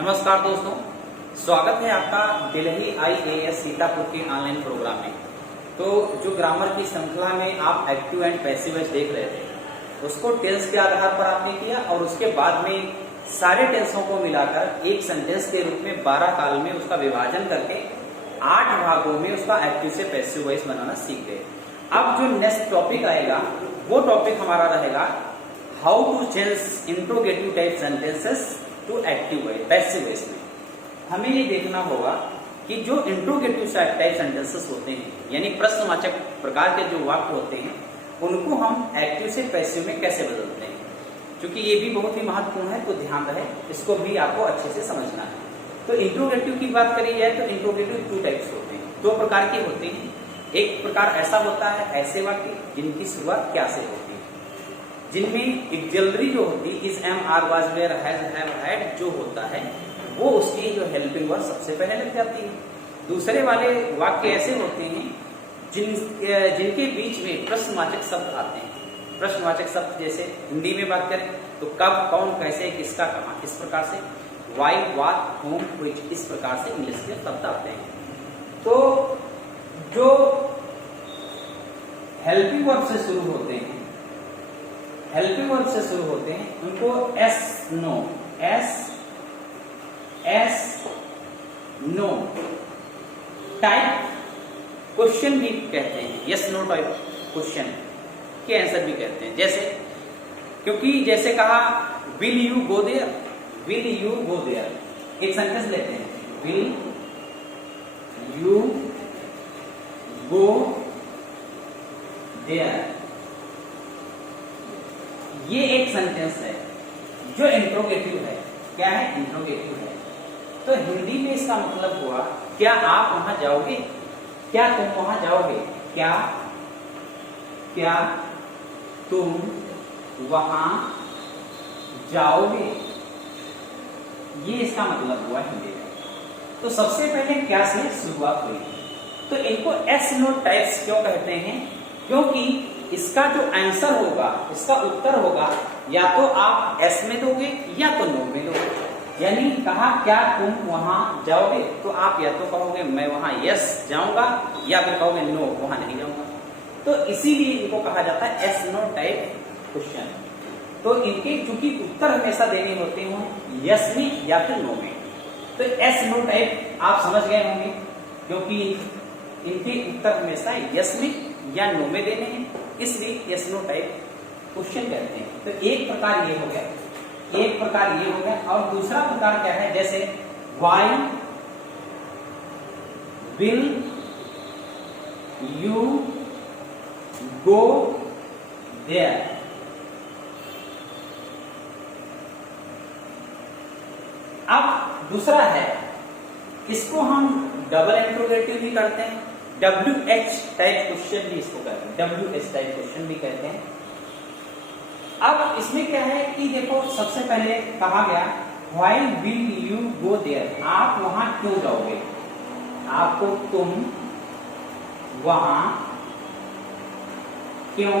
नमस्कार दोस्तों, स्वागत है आपका दिल्ली IAS सीतापुर के ऑनलाइन प्रोग्राम में। तो जो ग्रामर की श्रृंखला में आप एक्टिव एंड पैसिव वॉइस देख रहे थे, उसको टेंस के आधार पर आपने किया और उसके बाद में सारे टेंसों को मिलाकर एक सेंटेंस के रूप में 12 काल में उसका विभाजन करके 8 भागों में उसका एक्टिव से पैसिव वॉइस बनाना सीख गए। अब जो नेक्स्ट टॉपिक आएगा वो टॉपिक हमारा रहेगा how to change interrogative type sentences to active voice, passive voice में। हमें ये देखना होगा कि जो इंट्रोगेटिव टाइप सेंटेंसेस होते हैं, यानी प्रश्नवाचक प्रकार के जो वाक्य होते हैं, उनको हम एक्टिव से पैसिव में कैसे बदलते हैं, क्योंकि ये भी बहुत ही महत्वपूर्ण है, तो ध्यान रहे, इसको भी आपको अच्छे से समझना है। तो इंट्रोगेटिव की बात करी जाए तो इंट्रोगेटिव 2 टाइप्स होते हैं, 2 प्रकार के होते हैं। एक प्रकार ऐसा होता है ऐसे वाक्य जिनकी शुरुआत क्या से होती है, जिनमें एक्सिलरी जो होती है is, am, are, was, were, has, have, had जो होता है वो उसकी जो हेल्पिंग वर्ड सबसे पहले लग जाती है। दूसरे वाले वाक्य ऐसे होते हैं जिनके बीच में प्रश्नवाचक शब्द आते हैं। प्रश्नवाचक शब्द जैसे हिंदी में बात करें तो कब, कौन, कैसे, किसका, कहाँ, इस प्रकार से, वाई, व्हाट, होम, व्हिच, इस प्रकार से इंग्लिश के शब्द आते हैं। तो जो हेल्पिंग वर्ब से शुरू होते हैं, हेल्पिंग वर्ब से शुरू होते हैं उनको yes, no, yes no type question भी कहते हैं, यस नो टाइप क्वेश्चन के आंसर भी कहते हैं। जैसे, क्योंकि जैसे कहा will you go there, will you go there, एक सेंटेंस लेते हैं, विल यू गो देयर, ये एक सेंटेंस है जो इंट्रोगेटिव है। क्या है? इंट्रोगेटिव है। तो हिंदी में इसका मतलब हुआ क्या आप वहां जाओगे, क्या तुम वहां जाओगे, क्या तुम वहां जाओगे, ये इसका मतलब हुआ हिंदी में। तो सबसे पहले क्या से शुरुआत हुई, तो इनको एस नो टाइप्स क्यों कहते हैं? क्योंकि इसका जो आंसर होगा, इसका उत्तर होगा या तो आप एस में दोगे या तो नो में दोगे। यानी कहा क्या तुम वहां जाओगे, तो आप या तो कहोगे मैं वहां यस जाऊंगा या फिर कहोगे नो वहां नहीं जाऊंगा। तो इसीलिए इनको कहा जाता है एस नो टाइप क्वेश्चन। तो इनके चूंकि उत्तर हमेशा देने होते हैं यस में या फिर नो में, तो एस नो टाइप आप समझ गए होंगे, क्योंकि इनके उत्तर हमेशा यस में या नो में देने हैं, इसलिए यस नो टाइप क्वेश्चन कहते हैं। तो एक प्रकार ये हो गया, एक प्रकार ये हो गया। और दूसरा प्रकार क्या है? जैसे why will you go there, अब दूसरा है, इसको हम डबल इंट्रोगेटिव भी करते हैं, WH टाइप क्वेश्चन भी इसको कहते हैं, WH टाइप क्वेश्चन भी कहते हैं। अब इसमें क्या है कि देखो, सबसे पहले कहा गया why will you go there, आप वहां क्यों जाओगे, आपको तुम वहां क्यों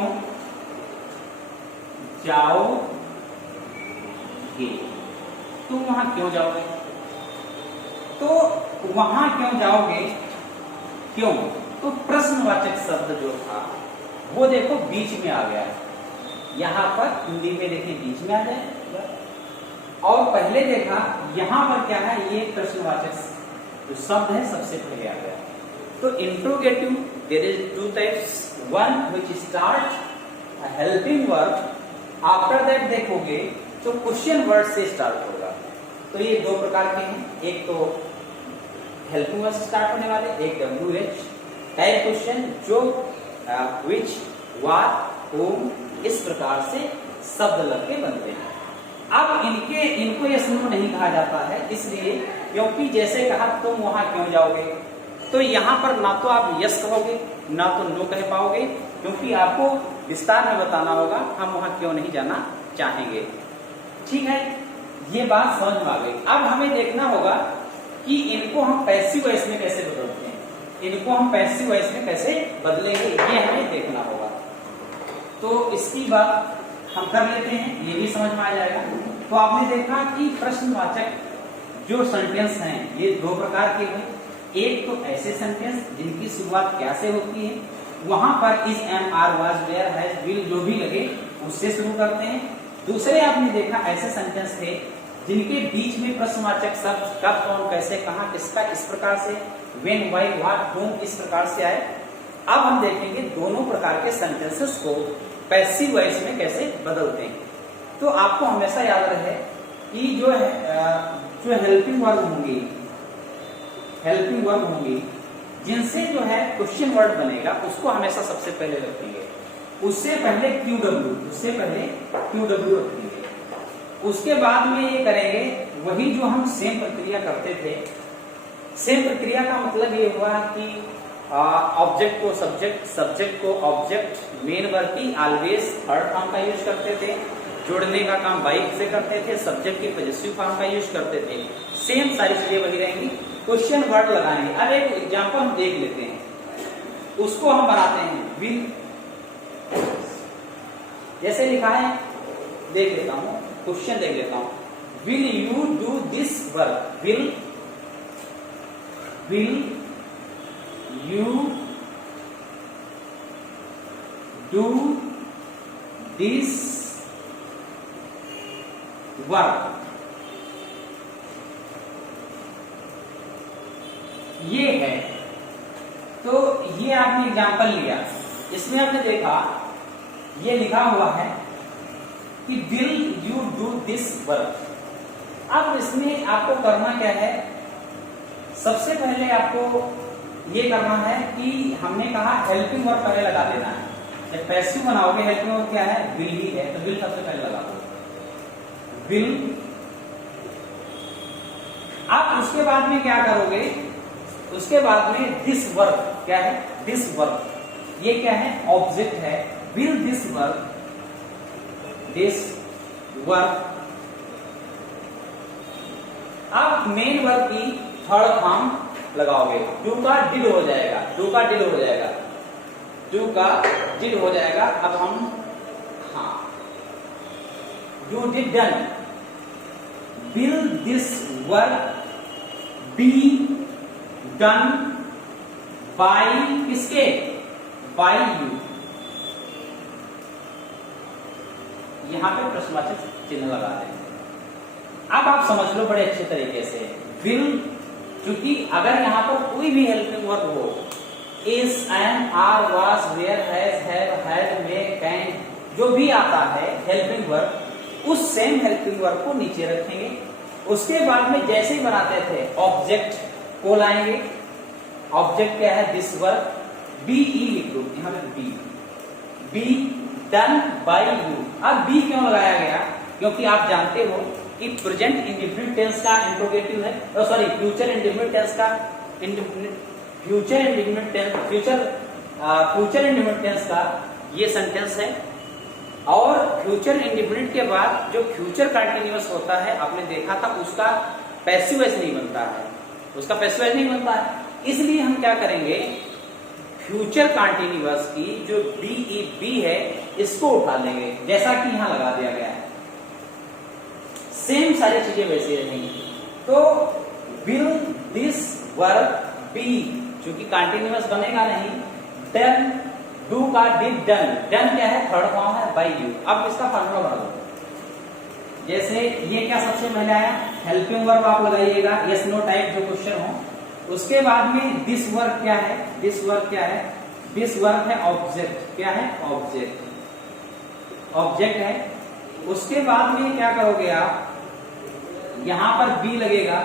जाओगे, तुम वहां क्यों जाओगे। तो वहां क्यों जाओगे, क्यों, तो प्रश्नवाचक शब्द जो था वो देखो बीच में आ गया है, यहां पर हिंदी में देखिए बीच में आ जाए, और पहले देखा यहां पर क्या है, ये प्रश्नवाचक जो शब्द है सबसे पहले आ गया। तो interrogative there is 2 types, one which start helping verb, after that देखोगे तो क्वेश्चन वर्ड से स्टार्ट होगा। तो ये 2 प्रकार के हैं, एक तो हेल्पिंग वर्ड से स्टार्ट होने वाले, एक WH टाइप क्वेश्चन जो व्हिच, व्हाट, whom, इस प्रकार से शब्द लग के बनते हैं। अब इनको यस नो नहीं कहा जाता है, इसलिए क्योंकि जैसे कहा तुम वहां क्यों जाओगे, तो यहां पर ना तो आप यस कहोगे ना तो नो कह पाओगे, क्योंकि आपको विस्तार में बताना होगा हम वहां क्यों नहीं जाना चाहेंगे। ठीक है, ये बात समझ में आ गई। अब हमें देखना होगा कि इनको हम पैसिव वॉइस में कैसे बदलते हैं, इनको हम पैसिव वॉइस में कैसे बदलेंगे, ये हमें देखना होगा। तो इसकी बात हम कर लेते हैं, ये भी समझ में आ जाएगा। तो आपने देखा कि प्रश्नवाचक जो सेंटेंस हैं ये दो प्रकार के हैं। एक तो ऐसे सेंटेंस जिनकी शुरुआत क्या से होती है, वहां पर is, am, are, was, were, has, will जो भी लगे उससे शुरू करते हैं। दूसरे आपने देखा ऐसे सेंटेंस थे जिनके बीच में प्रश्नवाचक शब्द कब, कौन, कैसे, कहां, किसका इस प्रकार से, व्हेन, व्हाई, व्हाट, whom इस प्रकार से आए। अब हम देखेंगे दोनों प्रकार के सेंटेंसेस को पैसिव वॉइस में कैसे बदलते हैं। तो आपको हमेशा याद रहे कि जो हेल्पिंग वर्ब होंगी जिनसे जो है क्वेश्चन वर्ड बनेगा उसको हमेशा सबसे पहले रखेंगे, उससे पहले क्यू डब्ल्यू रखेंगे। उसके बाद में ये करेंगे वही जो हम सेम प्रक्रिया करते थे। सेम प्रक्रिया का मतलब ये हुआ कि ऑब्जेक्ट को सब्जेक्ट, सब्जेक्ट को ऑब्जेक्ट, मेन वर्ब की ऑलवेज थर्ड फॉर्म का यूज करते थे, जोड़ने का काम बाइक से करते थे, सब्जेक्ट की पॉजिटिव फॉर्म का यूज करते थे। सेम सारी चीजें वही रहेंगी। क्वेश्चन वर्ड लगाएंगे। अब एक एग्जांपल हम देख लेते हैं, उसको हम बनाते हैं विल। जैसे लिखा है देख लेता हूं, क्वेश्चन देख लेता हूं, will you do this work, will you do this work. ये है, तो ये आपने एग्जांपल लिया, इसमें आपने देखा ये लिखा हुआ है कि will you do this work. अब इसमें आपको करना क्या है, सबसे पहले आपको ये करना है कि हमने कहा हेल्पिंग वर्ब पहले लगा देना है। जब पैसिव बनाओगे हेल्पिंग वर्ब क्या है, विल ही है, तो विल सबसे पहले लगा दो, विल। आप उसके बाद में क्या करोगे, उसके बाद में दिस वर्क क्या है, दिस वर्क ये क्या है, ऑब्जेक्ट है। Will this work. आप मेन वर्क की थर्ड फॉर्म लगाओगे, डू का डिड हो जाएगा, डू का डिड हो जाएगा, डू का डिड हो जाएगा। अब हम do did done. Will this work be done by किसके, बाय यू। यहां पे प्रश्नवाचक चिन्ह लगा दें। अब आप समझ लो बड़े अच्छे तरीके से, विल क्योंकि अगर यहां पर कोई भी हेल्पिंग वर्ब हो, is, am, are, was, were, has, have, had, may, can जो भी आता है हेल्पिंग वर्ब, उस सेम हेल्पिंग वर्ब को नीचे रखेंगे। उसके बाद में जैसे ही बनाते थे ऑब्जेक्ट को लाएंगे। ऑब्जेक्ट क्या है, दिस वर्क, बी ई लिख दो यहां पे, बी डन बाय यू। अब बी क्यों लगाया गया, क्योंकि आप जानते हो कि प्रेजेंट इंडेफिनिट टेंस का इंट्रोगेटिव है, सॉरी फ्यूचर इंडेफिनिट टेंस का फ्यूचर इंडेफिनिट टेंस का ये सेंटेंस है। और फ्यूचर इंडेफिनिट के बाद जो फ्यूचर कंटीन्यूअस होता है, आपने देखा था उसका पैसिव वॉइस नहीं बनता है, उसका पैसिव वॉइस नहीं बनता है। इसलिए हम क्या करेंगे, फ्यूचर कंटीन्यूअस की जो बी है इसको उठा लेंगे, जैसा कि यहां लगा दिया गया है। सेम सारी चीजें वैसे रहेंगी। तो विल दिस वर्क बी, क्योंकि कंटीन्यूअस बनेगा नहीं, डन, डू का डिड डन, डन क्या है, थर्ड फॉर्म है बाय यू। अब इसका फॉर्मूला बना दो। जैसे ये क्या सबसे पहले आया, हेल्पिंग वर्ब आप लगाइएगा, यस नो टाइप जो क्वेश्चन हो। उसके बाद में दिस वर्क क्या है, दिस वर्क क्या है, दिस वर्क है ऑब्जेक्ट, क्या है, ऑब्जेक्ट है। उसके बाद में क्या करोगे आप, यहां पर बी लगेगा,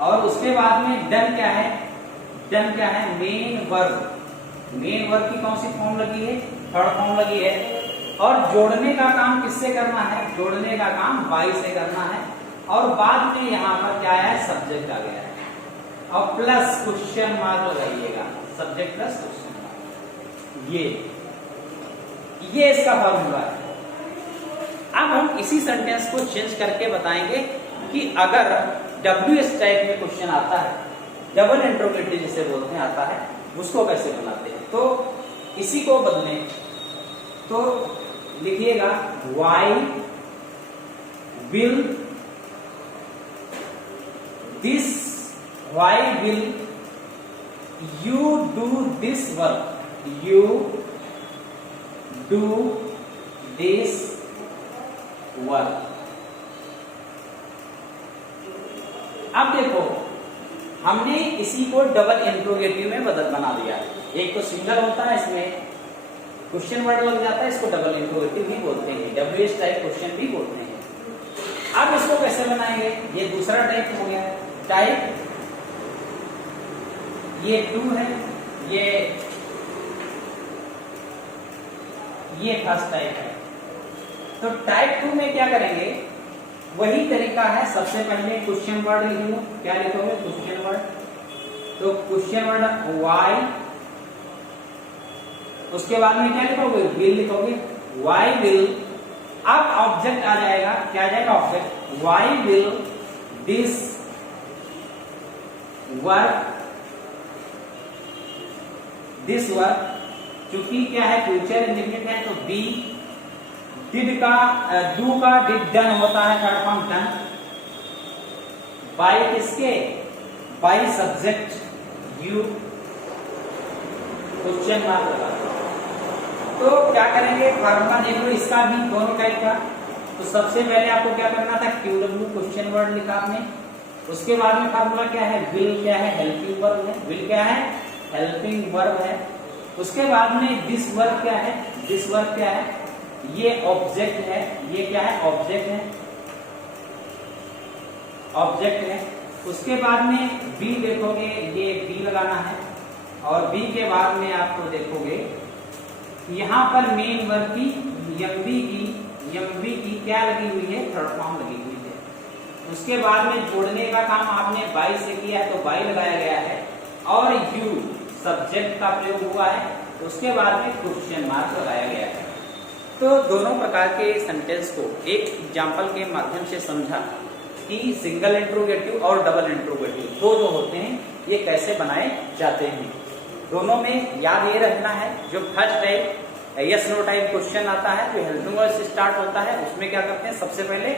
और उसके बाद में डन क्या है, डन क्या है, मेन वर्ब। मेन वर्ब की कौन सी फॉर्म लगी है, थर्ड फॉर्म लगी है। और जोड़ने का काम किससे करना है, जोड़ने का काम बाई से करना है। और बाद में यहां पर क्या है, सब्जेक्ट आ गया है, और प्लस क्वेश्चन मार्क लगाइएगा, सब्जेक्ट प्लस क्वेश्चन मार्क। ये इसका फॉर्मूला है। अब हम इसी सेंटेंस को चेंज करके बताएंगे कि अगर WH टाइप में क्वेश्चन आता है, डबल इंट्रोगेटिव जिसे बोलते हैं, आता है, उसको कैसे बनाते हैं। तो इसी को बदलें, तो लिखिएगा why will why will you do this work, you do this work. अब देखो हमने इसी को डबल इंट्रोगेटिव में बना दिया। एक तो सिंगल होता है, इसमें क्वेश्चन वर्ड लग जाता है, इसको डबल इंट्रोगेटिव भी बोलते हैं, WH टाइप क्वेश्चन भी बोलते हैं। अब इसको कैसे बनाएंगे, ये दूसरा टाइप हो गया। टाइप ये 2 है, ये फर्स्ट टाइप है। तो टाइप 2 में क्या करेंगे, वही तरीका है। सबसे पहले क्वेश्चन वर्ड लिख लो, क्या लिखोगे, क्वेश्चन वर्ड। तो क्वेश्चन वर्ड वाई, उसके बाद में क्या लिखोगे, विल लिखोगे, वाई विल। अब ऑब्जेक्ट आ जाएगा, क्या आ जाएगा object, why will this work, this work. क्योंकि क्या है, फ्यूचर इंडेफिनिट है, तो बी डिड का डू का डिड डन होता है, थर्ड फॉर्म डन। बाय किसके, by subject you, question mark लगा। तो क्या करेंगे, फार्मूला देख लो इसका भी, दोनों टाइप का। तो सबसे पहले आपको क्या करना था, QW क्वेश्चन वर्ड लिखा आपने। उसके बाद में फार्मूला क्या है, विल क्या है, हेल्पिंग वर्ब है, विल क्या है, हेल्पिंग वर्ब है। उसके बाद में दिस वर्ब क्या है, दिस वर्ब क्या है, ये ऑब्जेक्ट है, ये क्या है, ऑब्जेक्ट है, ऑब्जेक्ट है। उसके बाद में बी देखोगे, ये बी लगाना है। और बी के बाद में आपको देखोगे यहां पर मेन वर्ब की यमवी की क्या लगी हुई है, थर्ड फॉर्म लगी हुई है। उसके बाद में जोड़ने का काम आपने बाई से किया है, तो बाई लगाया गया है। और यू सब्जेक्ट का प्रयोग हुआ है। उसके बाद में क्वेश्चन मार्क लगाया गया है। तो दोनों प्रकार के सेंटेंस को एक एग्जाम्पल के माध्यम से समझा कि सिंगल इंट्रोगेटिव और डबल इंट्रोगेटिव दो जो होते हैं ये कैसे बनाए जाते हैं। दोनों में याद ये रखना है, जो first type yes no type question आता है, जो हेल्पिंग वर्ब से स्टार्ट होता है, उसमें क्या करते हैं, सबसे पहले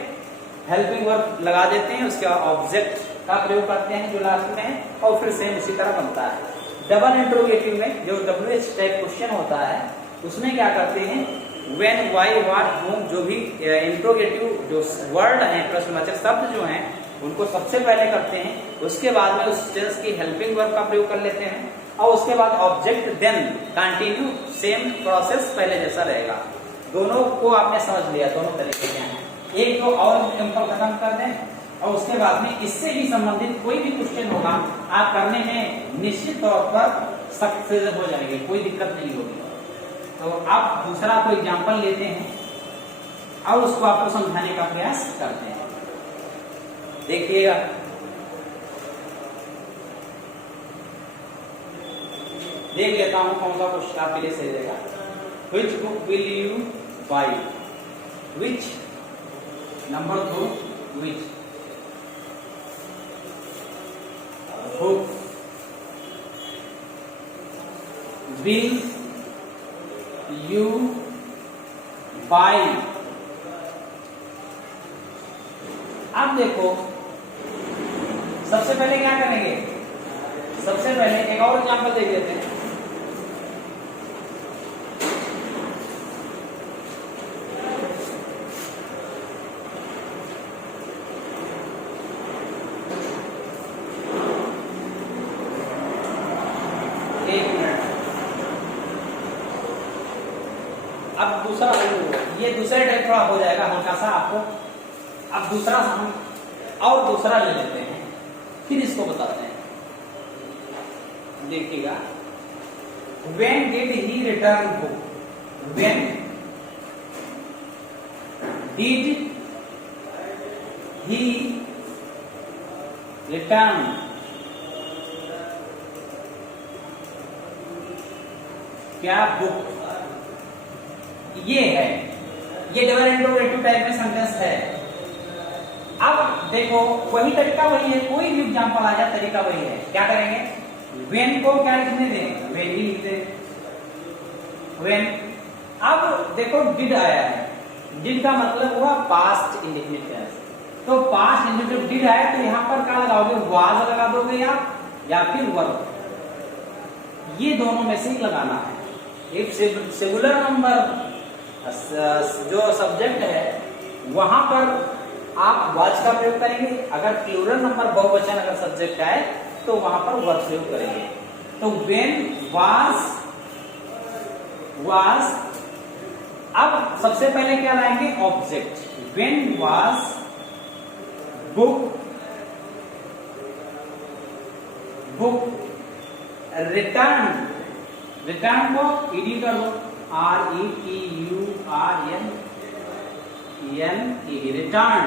हेल्पिंग वर्ब लगा देते हैं, उसके बाद ऑब्जेक्ट का प्रयोग करते हैं जो लास्ट में है, और फिर सेम उसी तरह बनता है। डबल इंट्रोगेटिव में जो WH टाइप क्वेश्चन होता है, उसमें क्या करते हैं, व्हेन, व्हाई, व्हाट, whom, जो भी इंट्रोगेटिव जो वर्ड है, प्रश्नवाचक शब्द जो हैं, उनको सबसे पहले करते हैं। उसके बाद में उस टेंस की हेल्पिंग वर्ब का प्रयोग कर लेते हैं, और उसके बाद object, then continue, same process पहले जैसा रहेगा। दोनों को आपने समझ लिया, दोनों तरीके क्या हैं। एक तो और एग्जांपल खत्म कर दें, और उसके बाद में इससे भी संबंधित कोई भी क्वेश्चन होगा, आप करने में निश्चित तौर पर सक्सेस हो जाएंगे, कोई दिक्कत नहीं होगी। तो आप दूसरा कोई एग्जांपल लेते हैं और उसको आपको समझाने का प्रयास करते हैं। देखिएगा, देख लेता हूं कौन सा क्वेश्चन आपके लिए सही रहेगा। Which book will you buy? Which, number 2, which book will you buy? अब देखो, सबसे पहले क्या करेंगे, सबसे पहले एक और एग्जांपल देख लेते हैं। अब दूसरा ये दूसरा टाइप थोड़ा हो जाएगा हल्का सा आपको। अब दूसरा हम और दूसरा ले लेते हैं, फिर इसको बताते हैं। देखिएगा, when did he return home? When did he return? क्या बुक, ये है, ये डबल इंट्रोगेटिव टाइप में सेंटेंस है। अब देखो, वही तरीका वही है, कोई भी एग्जांपल आ जाए तरीका वही है। क्या करेंगे, वेन को क्या लिखने दें, वेन ही लिखते हैं, वेन। अब देखो डिड आया है, डिड का मतलब हुआ पास्ट इंडेफिनिट टेंस। तो पास्ट इंडिकेटिव डिड है तो यहां पर क्या लगाओगे, वाज लगा दोगे या फिर वर, ये दोनों में से लगाना है। इफ सिंगुलर नंबर जो सब्जेक्ट है वहां पर आप वाज का प्रयोग करेंगे, अगर प्लूरल नंबर बहुवचन अगर सब्जेक्ट है तो वहां पर वर प्रयोग करेंगे। तो व्हेन वाज, अब सबसे पहले क्या लाएंगे, object. When was book return को ईडी कर दो, RETURN, रिटर्न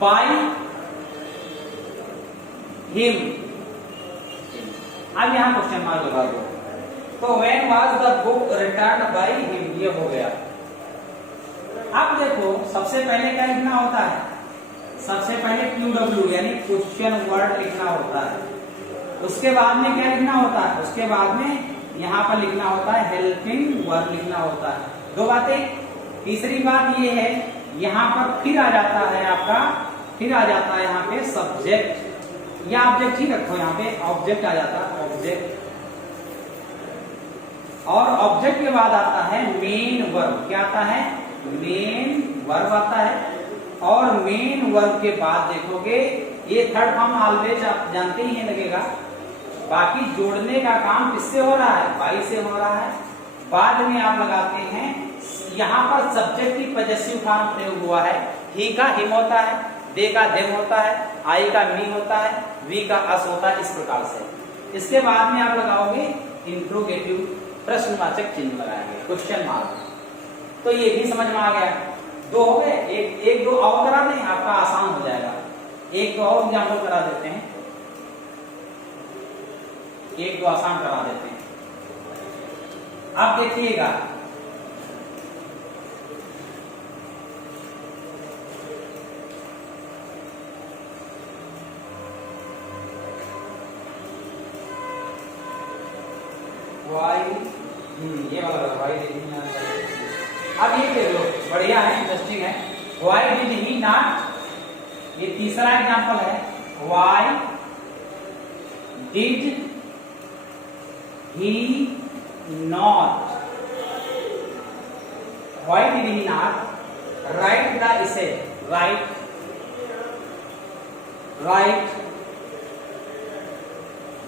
बाय हिम। अब यहां क्वेश्चन मार्क लगा दो। तो when was the book return bye him, ये हो गया। अब देखो सबसे पहले क्या लिखना होता है, सबसे पहले QW यानी क्वेश्चन वर्ड लिखना होता है। उसके बाद में क्या लिखना होता है, उसके बाद में यहां पर लिखना होता है हेल्पिंग वर्ब लिखना होता है। दो बातें। तीसरी बात ये है, यहां पर फिर आ जाता है आपका, फिर आ जाता है यहाँ पे सब्जेक्ट या ऑब्जेक्ट ही रखो, यहाँ पे ऑब्जेक्ट आ जाता है, ऑब्जेक्ट। और ऑब्जेक्ट के बाद आता है मेन वर्ब। क्या आता है, मेन वर्ब आता है। और मेन वर्ब के बाद देखोगे ये थर्ड फॉर्म ऑलवेज आप जानते ही लगेगा। बाकी जोड़ने का काम किससे हो रहा है, बाई से हो रहा है। बाद में आप लगाते हैं, यहाँ पर सब्जेक्ट की पजेसिव फॉर्म प्रयोग हुआ है। ही का हिम होता है, दे का देम होता है, आई का मी होता है, वी का अस होता है, इस प्रकार से। इसके बाद में आप लगाओगे इंट्रोगेटिव, प्रश्नवाचक चिन्ह लगाएंगे, क्वेश्चन मार्क। तो ये भी समझ में आ गया। दो हो गए, एक दो और करा दें, आपका आसान हो जाएगा। एक दो और एग्जाम्पल करा देते हैं, एक दो आसान करा देते हैं। अब देखिएगा, ये वाला वाई। अब ये देख लो, बढ़िया है, इंटरेस्टिंग है। वाई डिड ही नॉट, ये तीसरा एग्जांपल है। Why did he not, why did he not write the इसे, राइट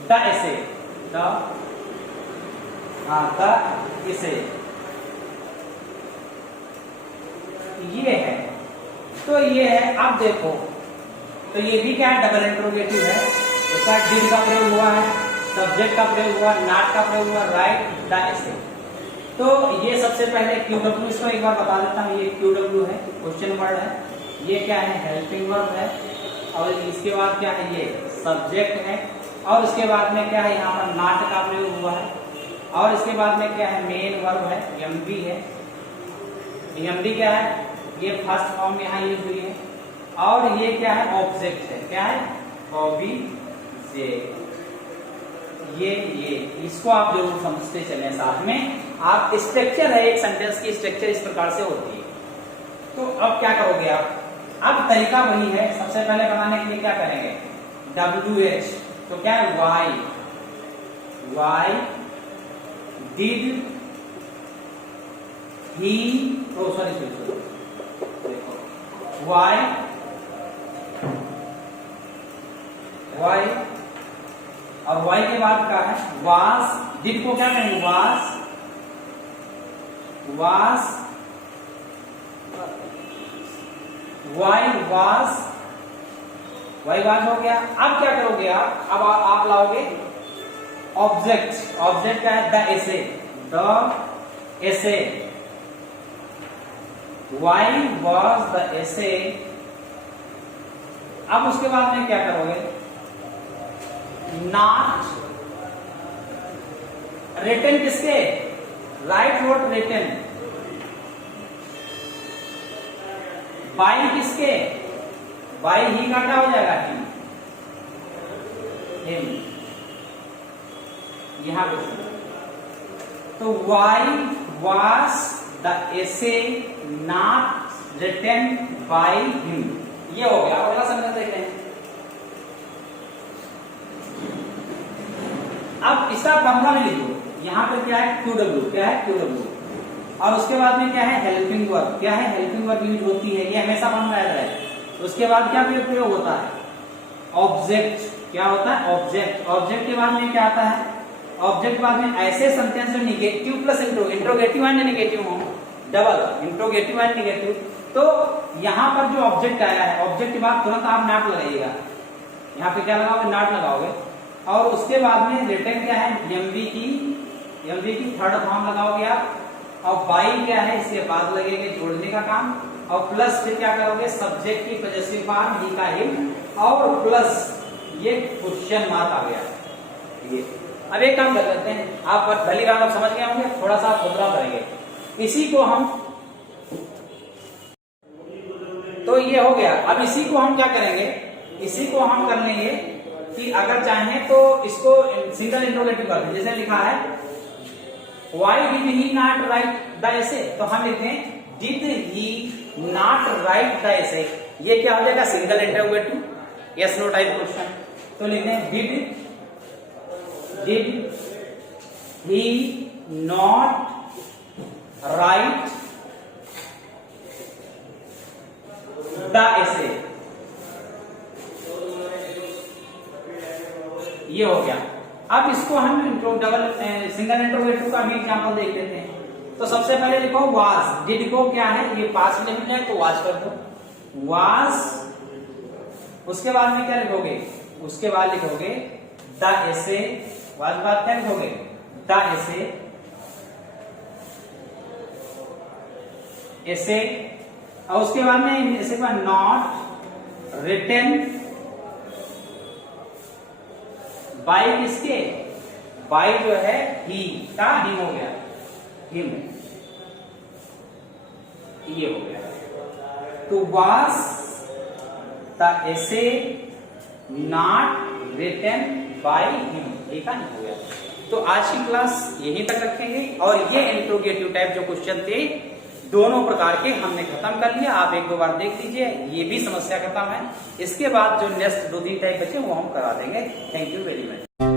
द इसे, इसे, ये है। तो ये है। अब देखो, तो ये भी क्या है, डबल इंट्रोगेटिव है। इसका डिड का प्रयोग हुआ है, सब्जेक्ट का प्रयोग हुआ, नॉट का प्रयोग हुआ, राइट द इसे। तो ये सबसे पहले QW, इसको एक बार बता देता हूँ। ये QW है, क्वेश्चन वर्ड है। ये क्या है, हेल्पिंग वर्ब है। और इसके बाद क्या है, ये सब्जेक्ट है। और इसके बाद में क्या है, यहाँ पर नॉट का प्रयोग हुआ है। और इसके बाद में क्या है, मेन वर्ब है, MD है। MD क्या है, ये फर्स्ट फॉर्म में यहाँ यूज हुई है। और ये क्या है, ऑब्जेक्ट है। क्या है, ऑब्जेक्ट। ये इसको आप जरूर समझते चलें साथ में। आप स्ट्रक्चर है, एक सेंटेंस की स्ट्रक्चर इस प्रकार से होती है। तो अब क्या करोगे आप, अब तरीका वही है। सबसे पहले बनाने के लिए क्या करेंगे, WH। तो क्या है, वाई डिड ही, सॉरी देखो, वाई और वाई के बाद क्या है, वाज। डिड को क्या कहेंगे, वाज वाई वाज हो गया। अब क्या करोगे आप, अब आप लाओगे ऑब्जेक्ट। ऑब्जेक्ट क्या है, the essay, why was the essay. अब उसके बाद में क्या करोगे, नॉट रिटन, किसके, राइट वॉट रिटन, बाई किसके, बाई ही का क्या हो जाएगा, हिम। यहां तो why was the essay not written by him, ये हो गया। अगला सेंटेंस देखते हैं। अब इसका फॉर्मूला में लिखो, यहाँ पे क्या है QW, क्या है QW, और उसके बाद में क्या है हेल्पिंग वर्ब, क्या है हेल्पिंग वर्ब यूज होती है, ये हमेशा मन में रहता है। उसके बाद क्या प्रयोग होता है ऑब्जेक्ट, क्या होता है ऑब्जेक्ट, ऑब्जेक्ट के बाद में क्या आता है ऑब्जेक्ट के बाद में ऐसे सेंटेंस जो negative plus interrogative and negative हो, डबल इंट्रोगेटिव एंड नेगेटिव। तो यहाँ पर जो ऑब्जेक्ट आया है, ऑब्जेक्ट के बाद तुरंत आप नॉट लगाइएगा, यहाँ पे क्या लगाओगे नॉट लगाओगे, और उसके बाद में रिटर्न क्या है एमवी की थर्ड फॉर्म लगाओगे आप, और बाई क्या है इसके बाद लगेगा जोड़ने का काम, और प्लस फिर क्या करोगे सब्जेक्ट की पॉजेसिव फॉर्म ही का हिम, और प्लस ये क्वेश्चन मार्क आ गया ये। अब एक काम कर लेते हैं, आप भली बात आप समझ गए होंगे, थोड़ा सा खुदरा करेंगे इसी को हम, तो ये हो गया। अब इसी को हम क्या करेंगे, इसी को हम कर लेंगे कि अगर चाहें तो इसको सिंगल इंट्रोगेटिव कर दें। जैसे लिखा है why did he not write the essay, तो हम लिखते हैं did he not write the essay, ये क्या हो जाएगा single interrogative yes no type question. तो लिखते हैं did he not write the essay, ये हो गया। अब इसको हम डबल सिंगल इंट्रोगेटिव का भी एग्जांपल देख लेते हैं। तो सबसे पहले लिखो वाज, डिड को क्या है ये पास्ट में है तो वाज कर दो वाज, उसके बाद में क्या लिखोगे, उसके बाद लिखोगे द एसे, वाज बाद क्या लिखोगे द एसे, और उसके बाद में ऐसे का नॉट रिटन बाय किसके, बाय जो है ही का हिम हो गया, हिम ये हो गया। तो was the essay not written by him, एक हो गया। तो आज की क्लास यहीं तक रखेंगे, और ये इंट्रोगेटिव टाइप जो क्वेश्चन थे दोनों प्रकार के हमने खत्म कर लिया। आप एक दो बार देख लीजिए, ये भी समस्या खत्म है। इसके बाद जो नेक्स्ट 2-3 टाइप बचे वो हम करा देंगे। Thank you very much.